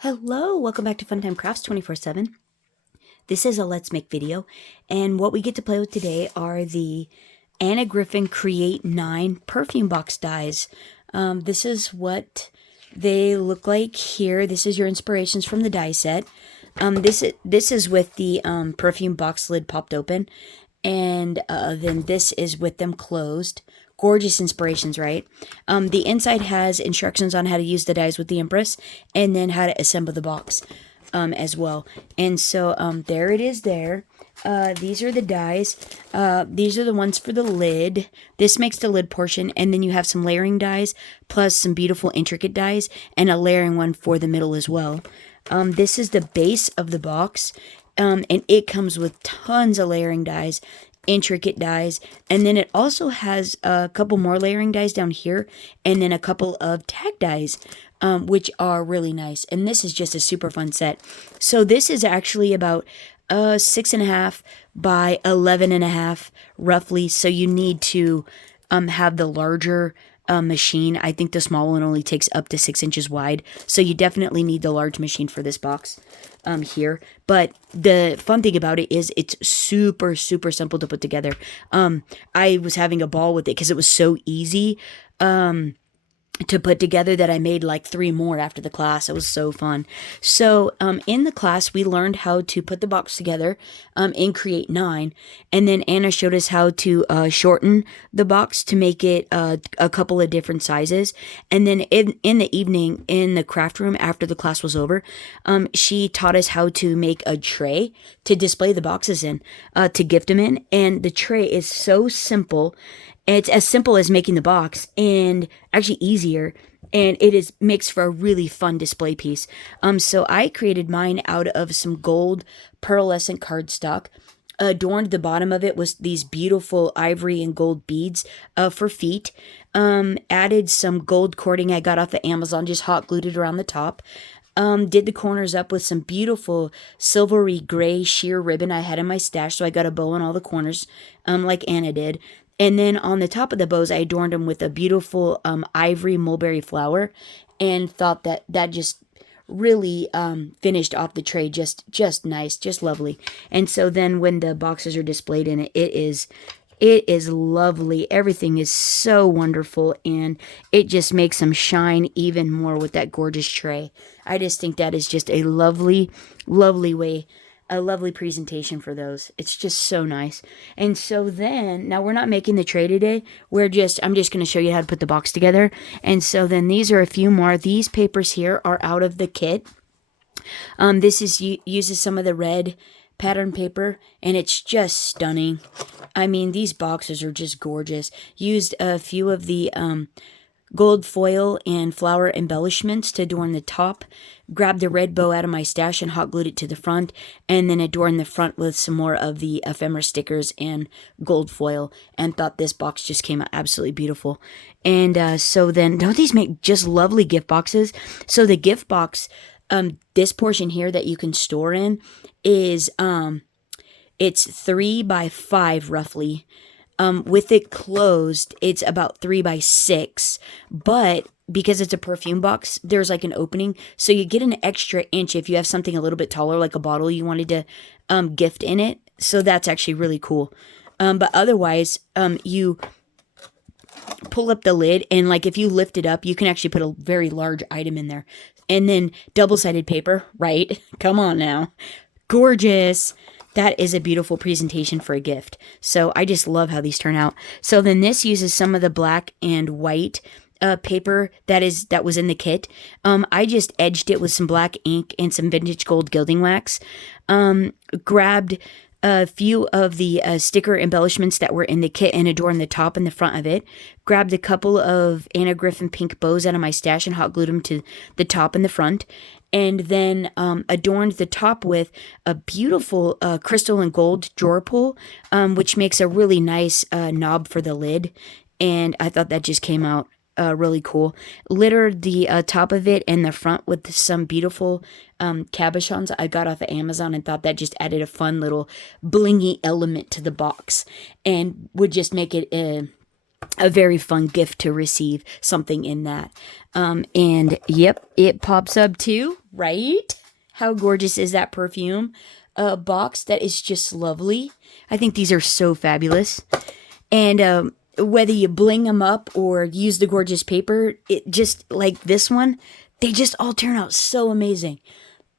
Hello, welcome back to Funtime Crafts 24/7. This is a Let's Make video, and what we get to play with today are the Griffin Create 9 perfume box dies. This is what they look like here. This is your inspirations from the die set. This is with the perfume box lid popped open, and then this is with them closed. Gorgeous inspirations, right? The inside has instructions on how to use the dies with the Empress, and then how to assemble the box as well. And so there it is there. These are the dies. These are the ones for the lid. This makes the lid portion, and then you have some layering dies, plus some beautiful intricate dies, and a layering one for the middle as well. This is the base of the box, and it comes with tons of layering dies, intricate dies, and then it also has a couple more layering dies down here, and then a couple of tag dies, which are really nice. And this is just a super fun set. So this is actually about 6.5 by 11.5 roughly. So you need to have the larger machine. I think the small one only takes up to 6 inches wide, so you definitely need the large machine for this box here. But the fun thing about it is it's super simple to put together. I was having a ball with it because it was so easy to put together that I made like 3 more after the class. It was so fun. So in the class, we learned how to put the box together in Create 9. And then Anna showed us how to shorten the box to make it a couple of different sizes. And then in the evening, in the craft room after the class was over, she taught us how to make a tray to display the boxes in, to gift them in. And the tray is so simple. It's as simple as making the box, and actually easier, and it makes for a really fun display piece. So I created mine out of some gold pearlescent cardstock. Adorned the bottom of it with these beautiful ivory and gold beads for feet. Added some gold cording I got off of Amazon, just hot glued it around the top. Did the corners up with some beautiful silvery gray sheer ribbon I had in my stash, so I got a bow on all the corners, like Anna did. And then on the top of the bows, I adorned them with a beautiful ivory mulberry flower, and thought that just really finished off the tray just nice, just lovely. And so then when the boxes are displayed in it, it is lovely. Everything is so wonderful, and it just makes them shine even more with that gorgeous tray. I just think that is just a lovely way, a lovely presentation for those. It's just so nice. And so then, now we're not making the tray today. I'm just going to show you how to put the box together. And so then these are a few more. These papers here are out of the kit. This uses some of the red pattern paper, and it's just stunning. I mean, these boxes are just gorgeous. Used a few of the gold foil and flower embellishments to adorn the top. Grabbed the red bow out of my stash and hot glued it to the front, and then adorned the front with some more of the ephemera stickers and gold foil, and thought this box just came out absolutely beautiful. And so then, don't these make just lovely gift boxes? So the gift box, this portion here that you can store in is it's 3 by 5 roughly. With it closed, it's about 3 by 6, but because it's a perfume box, there's like an opening, so you get an extra inch if you have something a little bit taller, like a bottle you wanted to gift in it. So that's actually really cool. But otherwise, you pull up the lid, and like if you lift it up, you can actually put a very large item in there. And then double-sided paper, right? Come on now. Gorgeous. That is a beautiful presentation for a gift. So I just love how these turn out. So then this uses some of the black and white paper that was in the kit. I just edged it with some black ink and some vintage gold gilding wax. Grabbed a few of the sticker embellishments that were in the kit and adorned the top and the front of it. Grabbed a couple of Anna Griffin pink bows out of my stash and hot glued them to the top and the front. And then adorned the top with a beautiful crystal and gold drawer pull, which makes a really nice knob for the lid. And I thought that just came out really cool. Littered the top of it and the front with some beautiful cabochons I got off of Amazon, and thought that just added a fun little blingy element to the box, and would just make it a very fun gift to receive something in that. And yep, it pops up too. right? How gorgeous is that perfume? A box that is just lovely. I think these are so fabulous. And whether you bling them up or use the gorgeous paper, it just like this one, they just all turn out so amazing.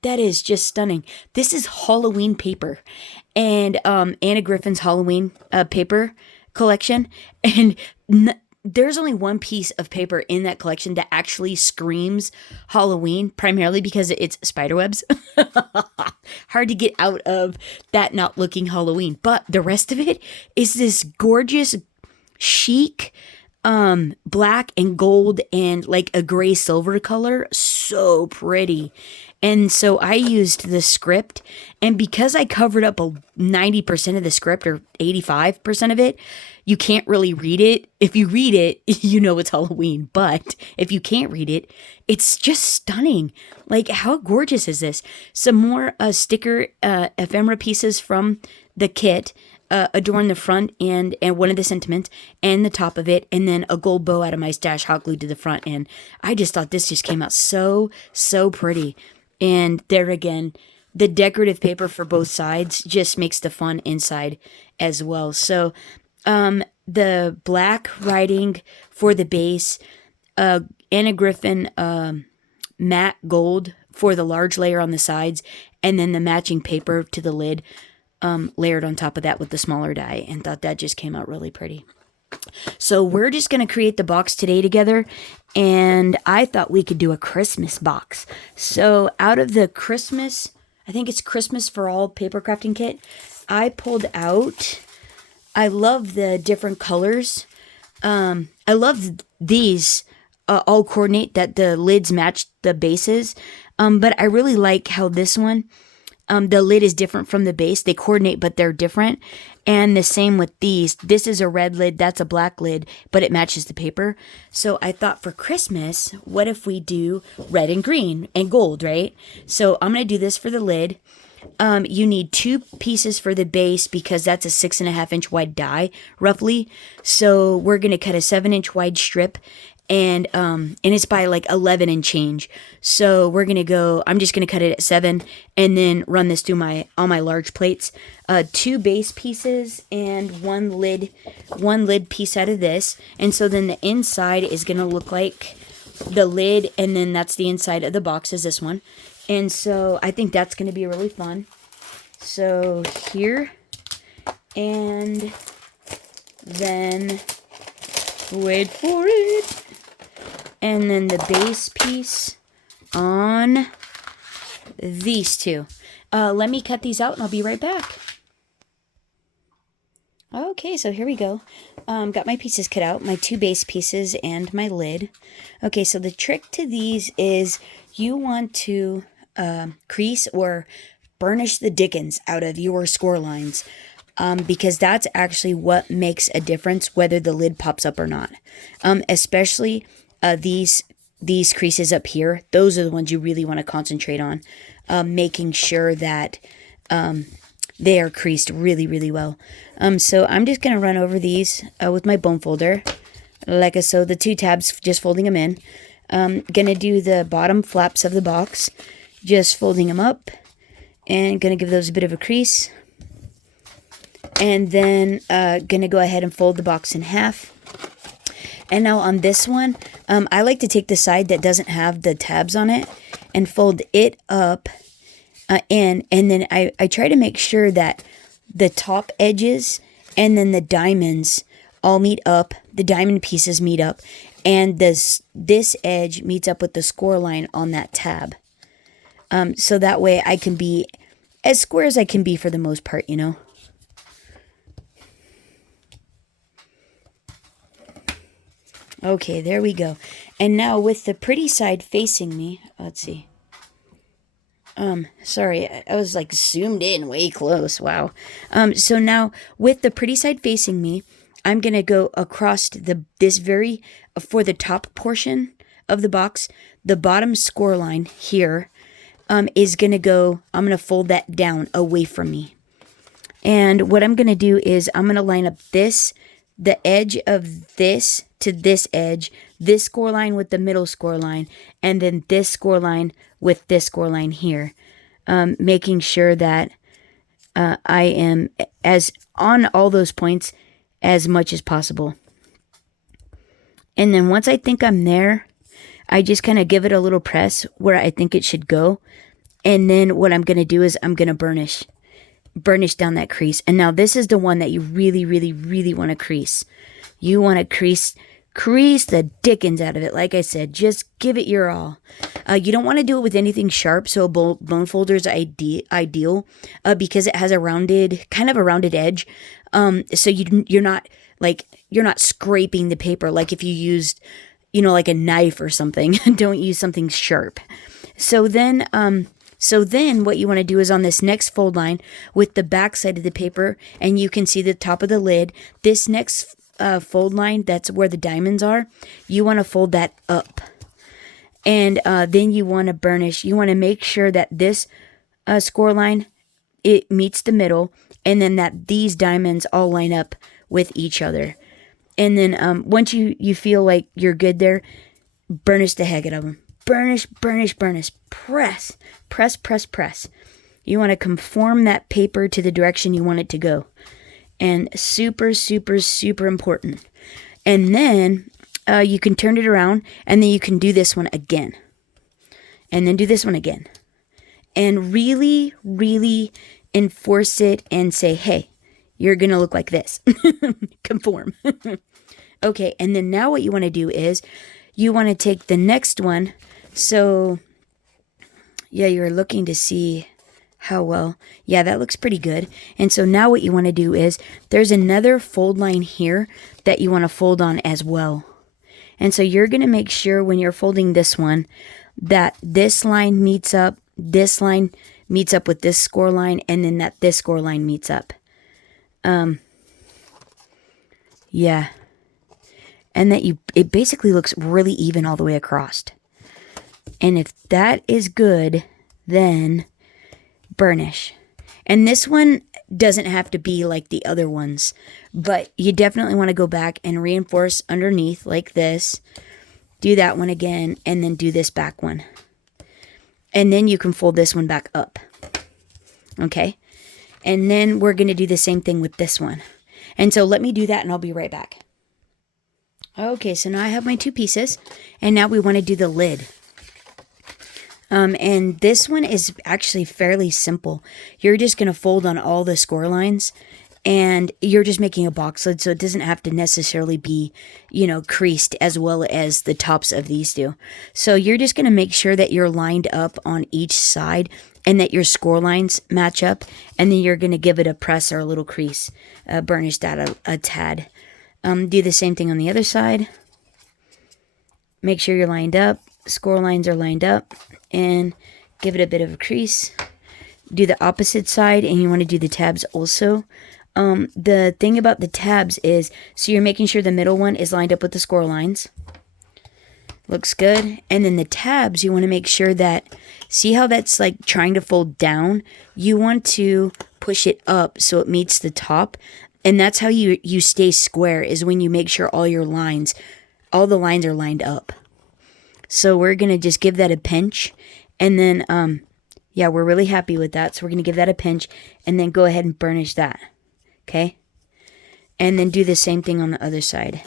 That is just stunning. This is Halloween paper, and Anna Griffin's Halloween paper collection. And there's only one piece of paper in that collection that actually screams Halloween, primarily because it's spiderwebs. Hard to get out of that not looking Halloween. But the rest of it is this gorgeous, chic, black and gold and like a gray silver color. So pretty. And so I used the script, and because I covered up 90% of the script, or 85% of it, you can't really read it. If you read it, you know it's Halloween. But if you can't read it, it's just stunning. Like, how gorgeous is this? Some more sticker ephemera pieces from the kit adorn the front and one of the sentiments and the top of it, and then a gold bow out of my stash hot glued to the front. And I just thought this just came out so pretty. And there again, the decorative paper for both sides just makes the fun inside as well. So the black writing for the base, Anna Griffin matte gold for the large layer on the sides, and then the matching paper to the lid layered on top of that with the smaller die, and thought that just came out really pretty. So we're just going to create the box today together, and I thought we could do a Christmas box. So out of the Christmas, I think it's Christmas for All paper crafting kit, I pulled out, I love the different colors. I love these all coordinate, that the lids match the bases, but I really like how this one, the lid is different from the base. They coordinate, but they're different. And the same with these. This is a red lid, that's a black lid, but it matches the paper. So I thought for Christmas, what if we do red and green and gold, right? So I'm going to do this for the lid. You need 2 pieces for the base because that's a 6.5 inch wide die, roughly. So we're going to cut a 7 inch wide strip, and it's by like 11 and change. So we're gonna go, I'm just gonna cut it at 7 and then run this through all my large plates. 2 base pieces and one lid piece out of this. And so then the inside is gonna look like the lid, and then that's the inside of the box is this one. And so I think that's gonna be really fun. So here, and then wait for it. And then the base piece on these 2. Let me cut these out and I'll be right back. Okay, so here we go. Got my pieces cut out, my 2 base pieces and my lid. Okay, so the trick to these is you want to crease or burnish the dickens out of your score lines. Because that's actually what makes a difference whether the lid pops up or not. Especially these creases up here. Those are the ones you really want to concentrate on, making sure that they are creased really well. So I'm just going to run over these with my bone folder, like so, the 2 tabs, just folding them in. Going to do the bottom flaps of the box, just folding them up, and going to give those a bit of a crease. And then going to go ahead and fold the box in half. And now on this one, I like to take the side that doesn't have the tabs on it and fold it up in. And then I try to make sure that the top edges and then the diamonds all meet up. The diamond pieces meet up. And this edge meets up with the score line on that tab. So that way I can be as square as I can be for the most part, you know. Okay, there we go. And now with the pretty side facing me, let's see. Sorry, I was like zoomed in way close. Wow. So now with the pretty side facing me, I'm going to go across for the top portion of the box, the bottom score line here, is going to go, I'm going to fold that down away from me. And what I'm going to do is I'm going to line up the edge of this to this edge, this score line with the middle score line, and then this score line with this score line here. Making sure that I am as on all those points as much as possible. And then once I think I'm there, I just kind of give it a little press where I think it should go. And then what I'm going to do is I'm going to burnish down that crease. And now this is the one that you really, really, really want to crease. You want to crease the dickens out of it. Like I said, just give it your all. You don't want to do it with anything sharp, so a bone folder is ideal because it has kind of a rounded edge. So you're not scraping the paper like if you used, like a knife or something. Don't use something sharp. So then what you want to do is on this next fold line with the back side of the paper, and you can see the top of the lid, this next fold line, that's where the diamonds are, you want to fold that up. And then you want to burnish. You want to make sure that this score line, it meets the middle, and then that these diamonds all line up with each other. And then once you feel like you're good there, burnish the heck out of them. Burnish, burnish, burnish. Press, press, press, press. You want to conform that paper to the direction you want it to go. And super, super, super important. And then you can turn it around, and then you can do this one again. And then do this one again. And really, really enforce it and say, hey, you're going to look like this. Conform. Okay, and then now what you want to do is you want to take the next one. So, yeah, you're looking to see how well. Yeah, that looks pretty good. And so now what you want to do is there's another fold line here that you want to fold on as well. And so you're going to make sure when you're folding this one that this line meets up, this line meets up with this score line, and then that this score line meets up. Yeah. And that it basically looks really even all the way across. And if that is good, then burnish. And this one doesn't have to be like the other ones, but you definitely want to go back and reinforce underneath like this. Do that one again, and then do this back one. And then you can fold this one back up. Okay? And then we're going to do the same thing with this one. And so let me do that, and I'll be right back. Okay, so now I have my two pieces, and now we want to do the lid. And this one is actually fairly simple. You're just going to fold on all the score lines, and you're just making a box lid, so it doesn't have to necessarily be, creased as well as the tops of these do. So you're just going to make sure that you're lined up on each side and that your score lines match up, and then you're going to give it a press or a little crease, burnish that a tad. Do the same thing on the other side. Make sure you're lined up, score lines are lined up, and give it a bit of a crease. Do the opposite side, and you want to do the tabs also. The thing about the tabs is, so you're making sure the middle one is lined up with the score lines. Looks good. And then the tabs, you want to make sure that, see how that's like trying to fold down? You want to push it up so it meets the top. And that's how you stay square, is when you make sure all the lines are lined up. So we're going to just give that a pinch. And then, yeah, we're really happy with that. So we're going to give that a pinch and then go ahead and burnish that. Okay? And then do the same thing on the other side.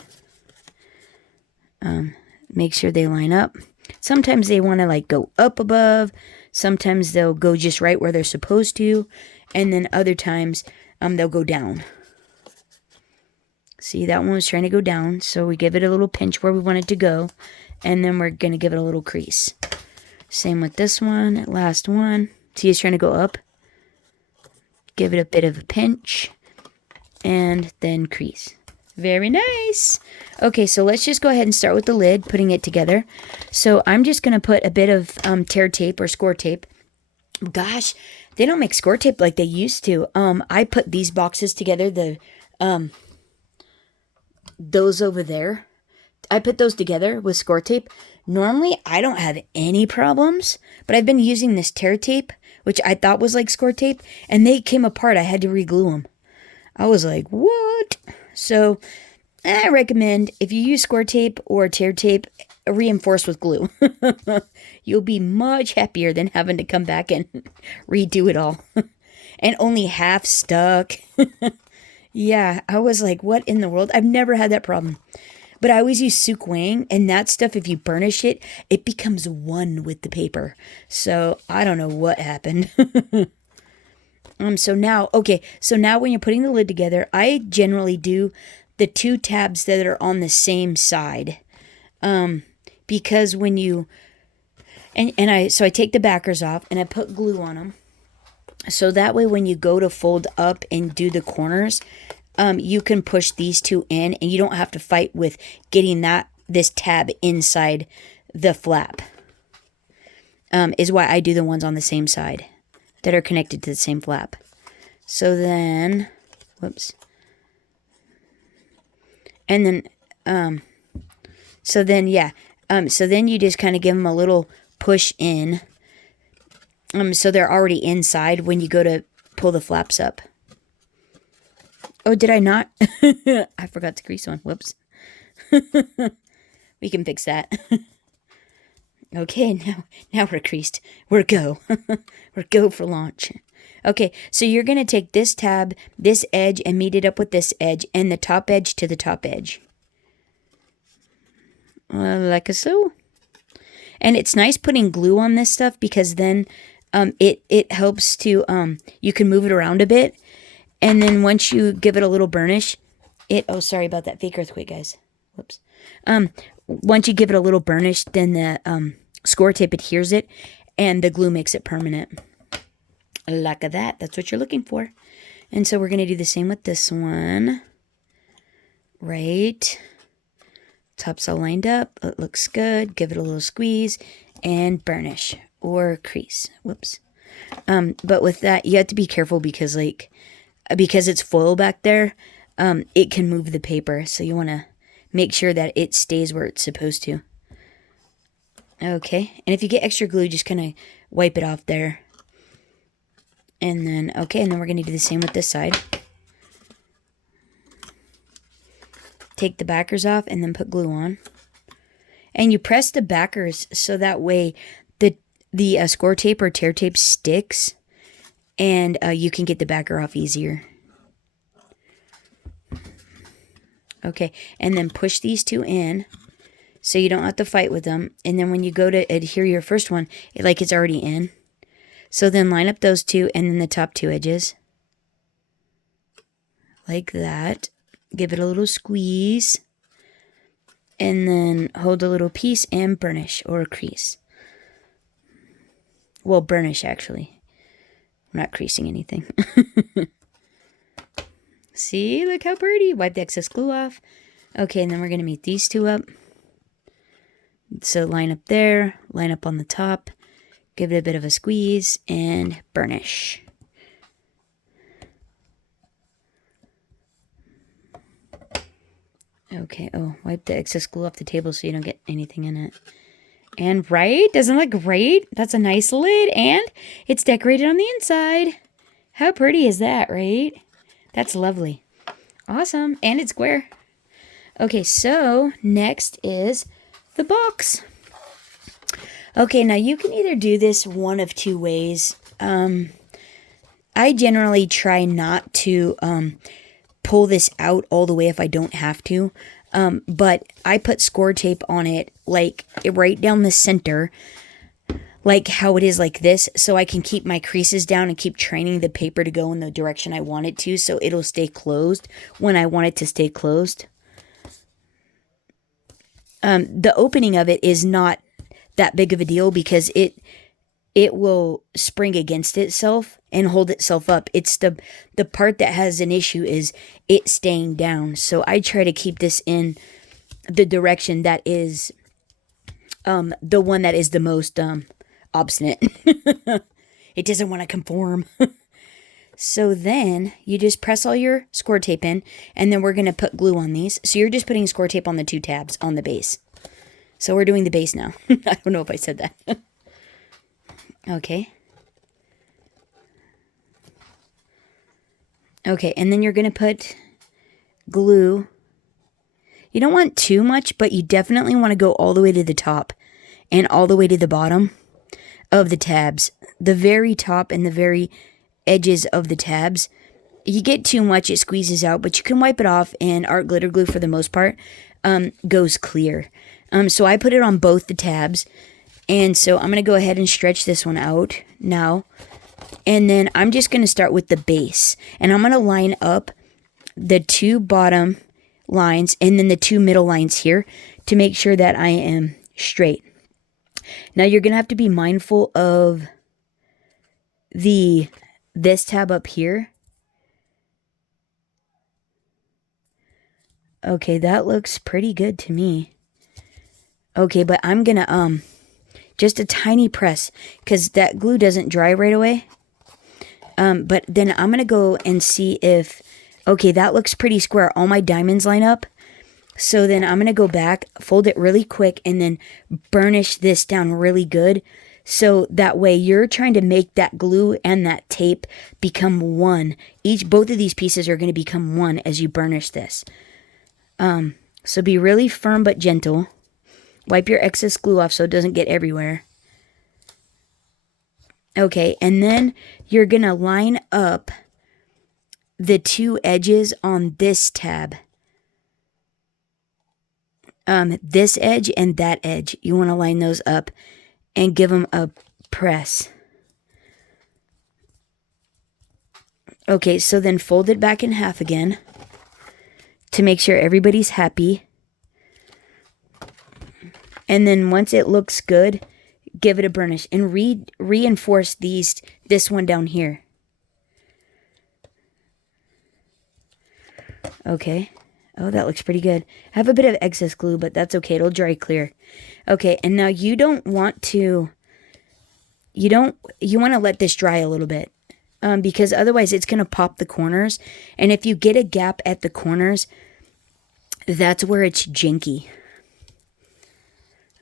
Make sure they line up. Sometimes they want to like go up above. Sometimes they'll go just right where they're supposed to. And then other times, they'll go down. See, that one was trying to go down, so we give it a little pinch where we want it to go, and then we're going to give it a little crease. Same with this one, last one. See, it's trying to go up. Give it a bit of a pinch, and then crease. Very nice. Okay, so let's just go ahead and start with the lid, putting it together. So I'm just going to put a bit of tear tape or score tape. Gosh, they don't make score tape like they used to. I put these boxes together, those over there, I put those together with score tape. Normally, I don't have any problems, but I've been using this tear tape, which I thought was like score tape, and they came apart. I had to re-glue them. I was like, what? So I recommend if you use score tape or tear tape, reinforce with glue. You'll be much happier than having to come back and redo it all. And only half stuck. Yeah, I was like, what in the world? I've never had that problem. But I always use Suk Wang, and that stuff, if you burnish it, it becomes one with the paper. So I don't know what happened. So now when you're putting the lid together, I generally do the two tabs that are on the same side. Because when you, so I take the backers off and I put glue on them. So that way when you go to fold up and do the corners, you can push these two in and you don't have to fight with getting this tab inside the flap. Is why I do the ones on the same side that are connected to the same flap. So then, whoops. And then, so then you just kind of give them a little push in. So they're already inside when you go to pull the flaps up. Oh, did I not? I forgot to grease one. Whoops. We can fix that. Okay, now we're creased. We're go. We're go for launch. Okay, so you're going to take this tab, this edge, and meet it up with this edge, and the top edge to the top edge. Like so. And it's nice putting glue on this stuff because then it helps to, you can move it around a bit. And then once you give it a little burnish, oh, sorry about that fake earthquake, guys. Whoops. Once you give it a little burnish, then the score tape adheres it, and the glue makes it permanent. Like that. That's what you're looking for. And so we're going to do the same with this one. Right. Top's all lined up. It looks good. Give it a little squeeze and burnish or crease. Whoops. But with that, you have to be careful because it's foil back there, it can move the paper. So you want to make sure that it stays where it's supposed to. Okay. And if you get extra glue, just kind of wipe it off there. And then, okay, and then we're going to do the same with this side. Take the backers off and then put glue on. And you press the backers so that way the score tape or tear tape sticks and you can get the backer off easier. Okay, and then push these two in so you don't have to fight with them. And then when you go to adhere your first one, it's already in. So then line up those two and then the top two edges. Like that. Give it a little squeeze. And then hold a little piece and burnish or crease. Well, burnish actually. I'm not creasing anything. See, look how pretty. Wipe the excess glue off. Okay, and then we're going to meet these two up. So line up there, line up on the top. Give it a bit of a squeeze and burnish. Okay, oh, wipe the excess glue off the table so you don't get anything in it. And right, doesn't it look great? That's a nice lid and it's decorated on the inside. How pretty is that, right? That's lovely. Awesome, and it's square. Okay, so next is the box. Okay, now you can either do this one of two ways. I generally try not to pull this out all the way if I don't have to. But I put score tape on it, right down the center, like how it is like this, so I can keep my creases down and keep training the paper to go in the direction I want it to, so it'll stay closed when I want it to stay closed. The opening of it is not that big of a deal because it will spring against itself and hold itself up. It's the part that has an issue is it staying down. So I try to keep this in the direction that is the one that is the most obstinate. It doesn't want to conform. So then you just press all your score tape in, and then we're going to put glue on these. So you're just putting score tape on the two tabs on the base. So we're doing the base now. I don't know if I said that. Okay. Okay, and then you're going to put glue You don't want too much, but you definitely want to go all the way to the top and all the way to the bottom of the tabs. The very top and the very edges of the tabs. You get too much, it squeezes out, but you can wipe it off, and art glitter glue, for the most part, goes clear. So I put it on both the tabs, and so I'm going to go ahead and stretch this one out now. And then I'm just going to start with the base, and I'm going to line up the 2 bottom lines and then the 2 middle lines here to make sure that I am straight. Now you're going to have to be mindful of this tab up here. Okay, that looks pretty good to me. Okay, but I'm going to just a tiny press, because that glue doesn't dry right away. But then I'm going to go and see if, okay, that looks pretty square. All my diamonds line up. So then I'm going to go back, fold it really quick, and then burnish this down really good. So that way you're trying to make that glue and that tape become one. Both of these pieces are going to become one as you burnish this. So be really firm but gentle. Wipe your excess glue off so it doesn't get everywhere. Okay, and then you're going to line up the 2 edges on this tab. This edge and that edge. You want to line those up and give them a press. Okay, so then fold it back in half again to make sure everybody's happy. And then once it looks good, give it a burnish and reinforce this one down here. Okay. Oh, that looks pretty good. I have a bit of excess glue, but that's okay. It'll dry clear. Okay, and now you want to let this dry a little bit. Because otherwise it's going to pop the corners. And if you get a gap at the corners, that's where it's janky.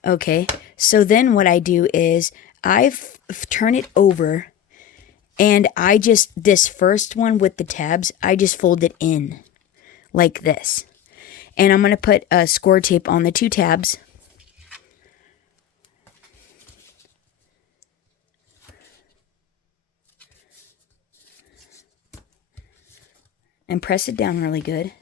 Okay, so then what I do is I turn it over, and this first one with the tabs, I just fold it in like this. And I'm going to put a score tape on the 2 tabs. And press it down really good.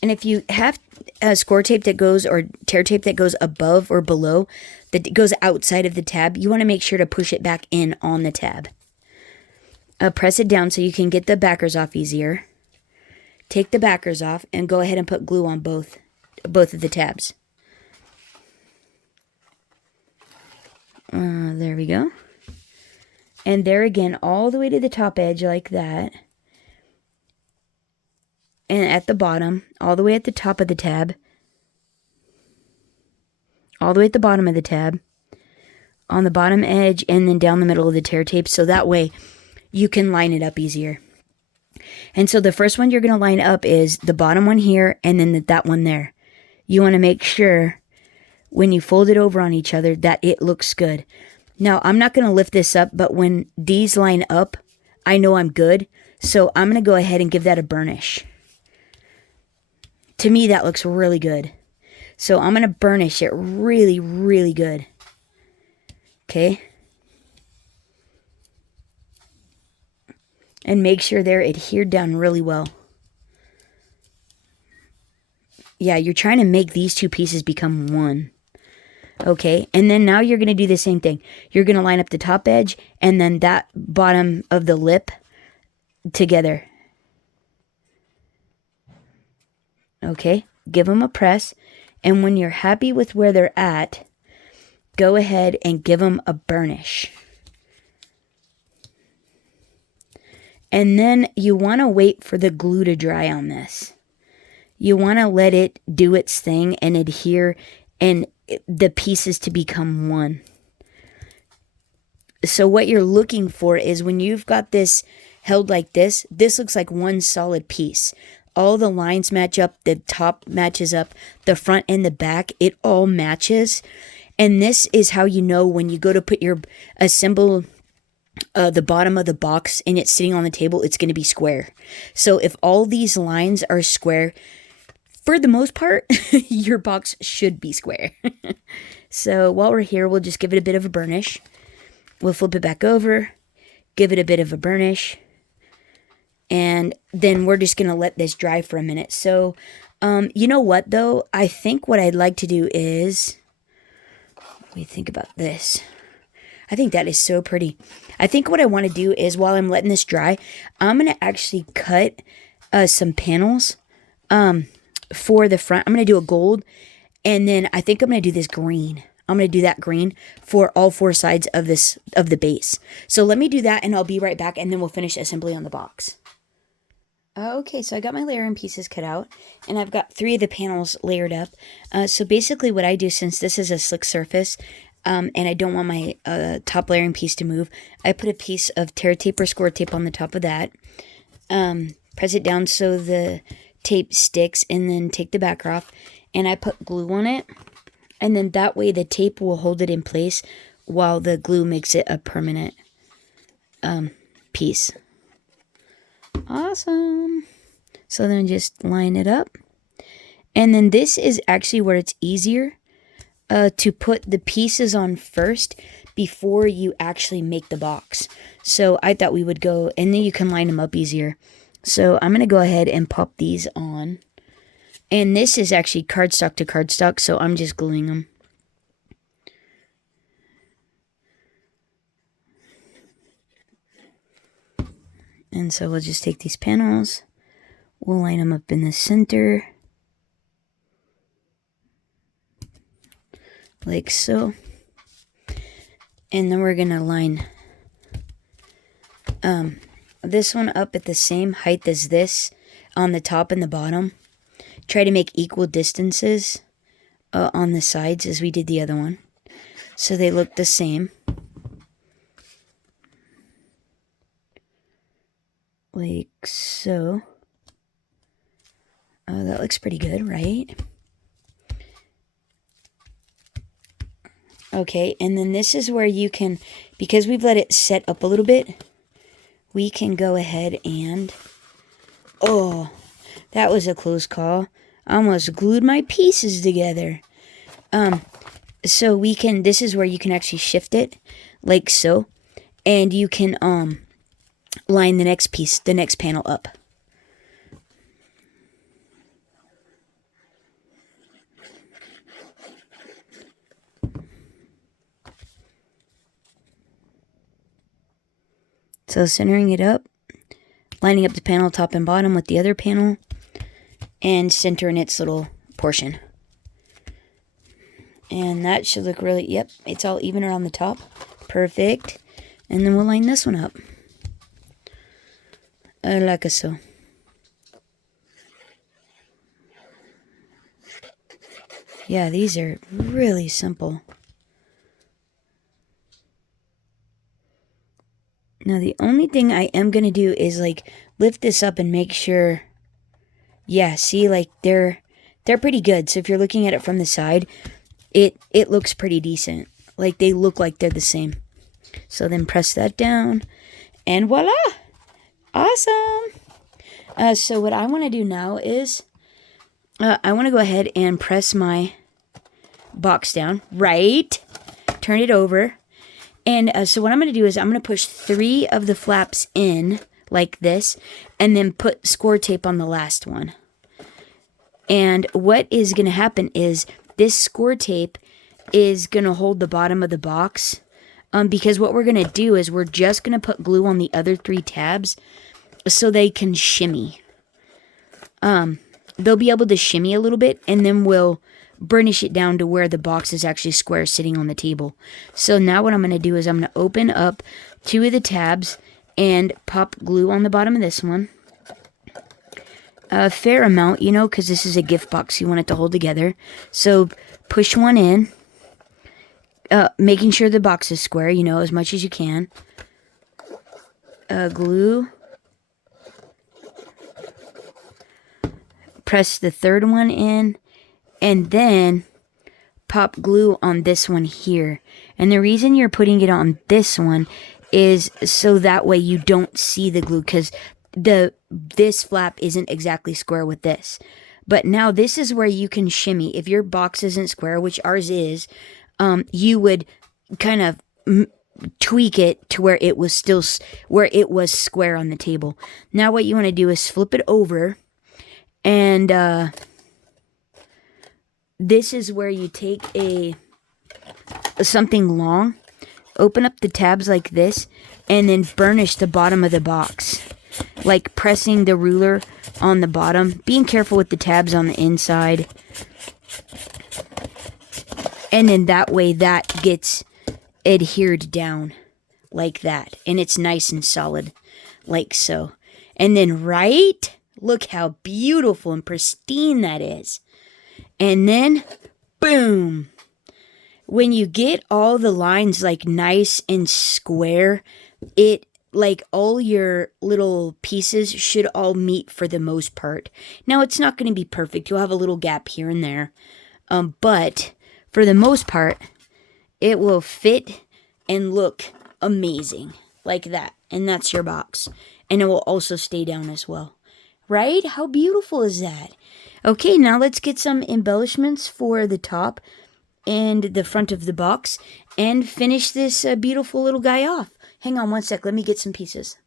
And if you have a score tape that goes, or tear tape that goes above or below, that goes outside of the tab, you want to make sure to push it back in on the tab. Press it down so you can get the backers off easier. Take the backers off and go ahead and put glue on both of the tabs. There we go. And there again, all the way to the top edge like that. And at the bottom, all the way at the top of the tab. All the way at the bottom of the tab. On the bottom edge and then down the middle of the tear tape. So that way you can line it up easier. And so the first one you're going to line up is the bottom one here and then that one there. You want to make sure when you fold it over on each other that it looks good. Now, I'm not going to lift this up, but when these line up, I know I'm good. So I'm going to go ahead and give that a burnish. To me, that looks really good. So I'm going to burnish it really, really good. Okay. And make sure they're adhered down really well. Yeah, you're trying to make these 2 pieces become one. Okay, and then now you're going to do the same thing. You're going to line up the top edge and then that bottom of the lip together. Okay, give them a press. And when you're happy with where they're at, go ahead and give them a burnish. And then you want to wait for the glue to dry on this. You want to let it do its thing and adhere and the pieces to become one. So what you're looking for is when you've got this held like this looks like one solid piece. All the lines match up, the top matches up, the front and the back, it all matches. And this is how you know when you go to put assemble the bottom of the box and it's sitting on the table, it's going to be square. So if all these lines are square, for the most part, your box should be square. So while we're here, we'll just give it a bit of a burnish. We'll flip it back over, give it a bit of a burnish, and then we're just going to let this dry for a minute. So, you know what, though? I think what I'd like to do is, let me think about this. I think that is so pretty. I think what I want to do is, while I'm letting this dry, I'm going to actually cut some panels for the front. I'm going to do a gold, and then I think I'm going to do this green. I'm going to do that green for all four sides of the base. So let me do that, and I'll be right back, and then we'll finish assembly on the box. Okay, so I got my layering pieces cut out, and I've got 3 of the panels layered up. So basically what I do, since this is a slick surface, and I don't want my top layering piece to move, I put a piece of tear tape or score tape on the top of that. Press it down so the tape sticks, and then take the backer off, and I put glue on it, and then that way the tape will hold it in place while the glue makes it a permanent piece. Awesome. So then just line it up, and then this is actually where it's easier to put the pieces on first before you actually make the box. So I thought we would go, and then you can line them up easier. So I'm going to go ahead and pop these on. And this is actually cardstock to cardstock, so I'm just gluing them. And so we'll just take these panels, we'll line them up in the center, like so. And then we're going to line this one up at the same height as this on the top and the bottom. Try to make equal distances on the sides as we did the other one, so they look the same. Like so. Oh, that looks pretty good, right? Okay, and then this is where you can, because we've let it set up a little bit, we can go ahead and, oh, that was a close call. I almost glued my pieces together. So we can, this is where you can actually shift it, like so, and you can, line the next piece, the next panel up. So centering it up, lining up the panel top and bottom with the other panel, and centering its little portion. And that should look really, yep, it's all even around the top. Perfect. And then we'll line this one up. Like so. Yeah, these are really simple. Now the only thing I am going to do is like lift this up and make sure, yeah, see, like they're pretty good. So if you're looking at it from the side, it looks pretty decent. Like they look like they're the same. So then press that down and voila! Awesome! So what I want to do now is I want to go ahead and press my box down, right? Turn it over. And so what I'm going to do is I'm going to push 3 of the flaps in like this, and then put score tape on the last one. And what is going to happen is this score tape is going to hold the bottom of the box, because what we're going to do is we're just going to put glue on the other 3 tabs so they can shimmy. They'll be able to shimmy a little bit, and then we'll burnish it down to where the box is actually square sitting on the table. So now what I'm going to do is I'm going to open up 2 of the tabs and pop glue on the bottom of this one. A fair amount, you know, because this is a gift box. You want it to hold together. So push one in, making sure the box is square, you know, as much as you can. Glue. Press the 3rd one in. And then pop glue on this one here. And the reason you're putting it on this one is so that way you don't see the glue, because this flap isn't exactly square with this. But now this is where you can shimmy. If your box isn't square, which ours is, you would kind of tweak it to where it was square on the table. Now what you want to do is flip it over, and this is where you take something long, open up the tabs like this, and then burnish the bottom of the box, like pressing the ruler on the bottom, being careful with the tabs on the inside. And then that way that gets adhered down like that, and it's nice and solid like so. And then look how beautiful and pristine that is. And then boom, when you get all the lines like nice and square, it like all your little pieces should all meet for the most part. Now it's not going to be perfect. You'll have a little gap here and there. But for the most part, it will fit and look amazing like that. And that's your box. And it will also stay down as well. Right? How beautiful is that? Okay, now let's get some embellishments for the top and the front of the box and finish this beautiful little guy off. Hang on one sec. Let me get some pieces.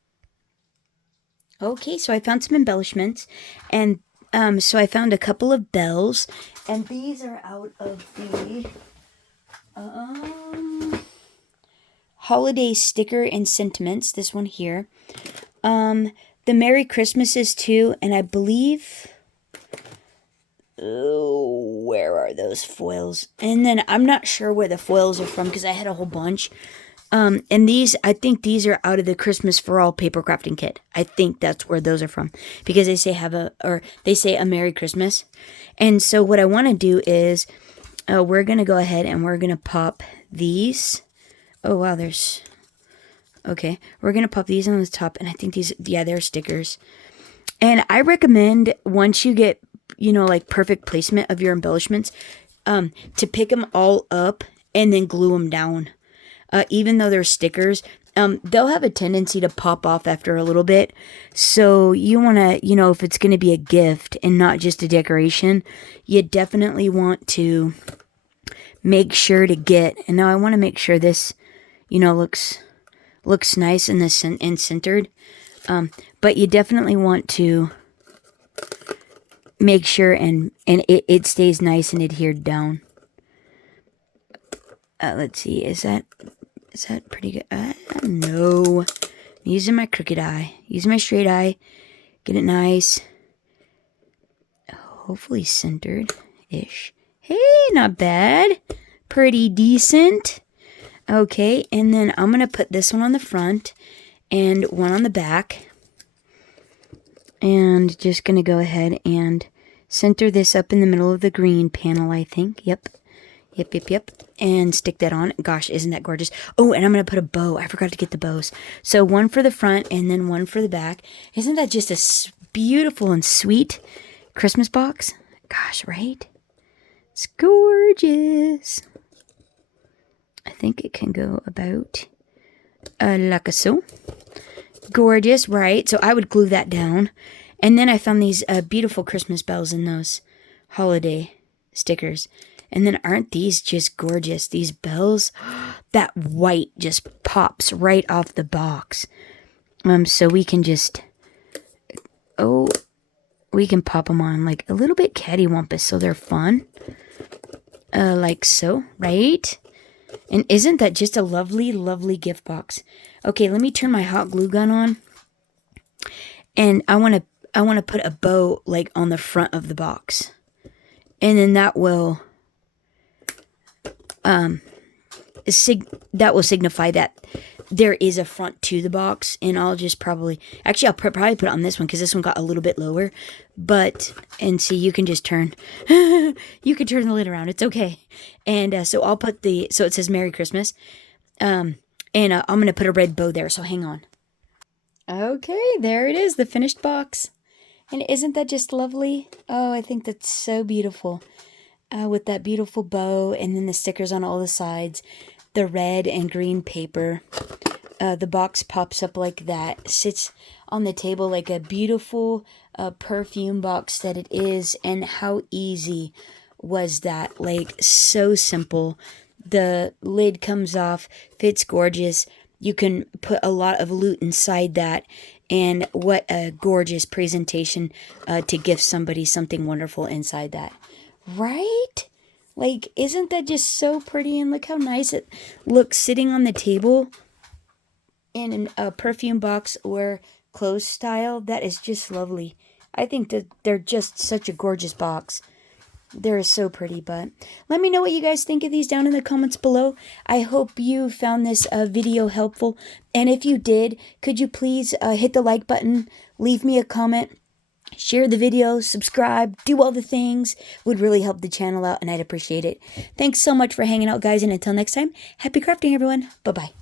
Okay, so I found some embellishments, and so I found a couple of bells, and these are out of the holiday sticker and sentiments. This one here. The Merry Christmases too, and I believe, oh, where are those foils? And then I'm not sure where the foils are from because I had a whole bunch. And these, I think these are out of the Christmas for All paper crafting kit. I think that's where those are from, because they say they say a Merry Christmas. And so what I want to do is, we're going to go ahead and we're going to pop these. Oh, wow, okay. We're going to pop these on the top, and I think these, yeah, they're stickers. And I recommend, once you get, like perfect placement of your embellishments, to pick them all up and then glue them down. Even though they're stickers, they'll have a tendency to pop off after a little bit. So you want to, if it's going to be a gift and not just a decoration, you definitely want to make sure to get, and now I want to make sure this, looks nice and centered. But you definitely want to make sure and it stays nice and adhered down. Let's see, is that pretty good? No. I'm using my crooked eye. Using my straight eye. Get it nice. Hopefully centered-ish. Hey, not bad. Pretty decent. Okay, and then I'm going to put this one on the front and one on the back. And just going to go ahead and center this up in the middle of the green panel, I think. Yep. And stick that on. Gosh, isn't that gorgeous? Oh, and I'm going to put a bow. I forgot to get the bows. So one for the front and then one for the back. Isn't that just a beautiful and sweet Christmas box? Gosh, right? It's gorgeous. I think it can go about like so. Gorgeous, right? So I would glue that down. And then I found these beautiful Christmas bells in those holiday stickers. And then aren't these just gorgeous? These bells, that white just pops right off the box. So we can just, we can pop them on like a little bit cattywampus, so they're fun. Like so, right? And isn't that just a lovely, lovely gift box? Okay, let me turn my hot glue gun on. And I want to put a bow like on the front of the box. And then that will signify that there is a front to the box. And I'll just probably put it on this one because this one got a little bit lower. But, and see, you can just turn, you can turn the lid around. It's okay. And so I'll put so it says Merry Christmas. And I'm going to put a red bow there. So hang on. Okay, there it is, the finished box. And isn't that just lovely? Oh, I think that's so beautiful. With that beautiful bow and then the stickers on all the sides, the red and green paper. the box pops up like that, sits on the table like a beautiful perfume box that it is. And how easy was that? Like, so simple. The lid comes off, fits gorgeous. You can put a lot of loot inside that. And what a gorgeous presentation to gift somebody something wonderful inside that. Right? Like, isn't that just so pretty? And look how nice it looks sitting on the table in a perfume box or clothes style. That is just lovely. I think that they're just such a gorgeous box. They're so pretty. But let me know what you guys think of these down in the comments below. I hope you found this video helpful. And if you did, could you please hit the like button, leave me a comment, share the video, subscribe, do all the things. Would really help the channel out, and I'd appreciate it. Thanks so much for hanging out, guys, and until next time, happy crafting, everyone. Bye-bye.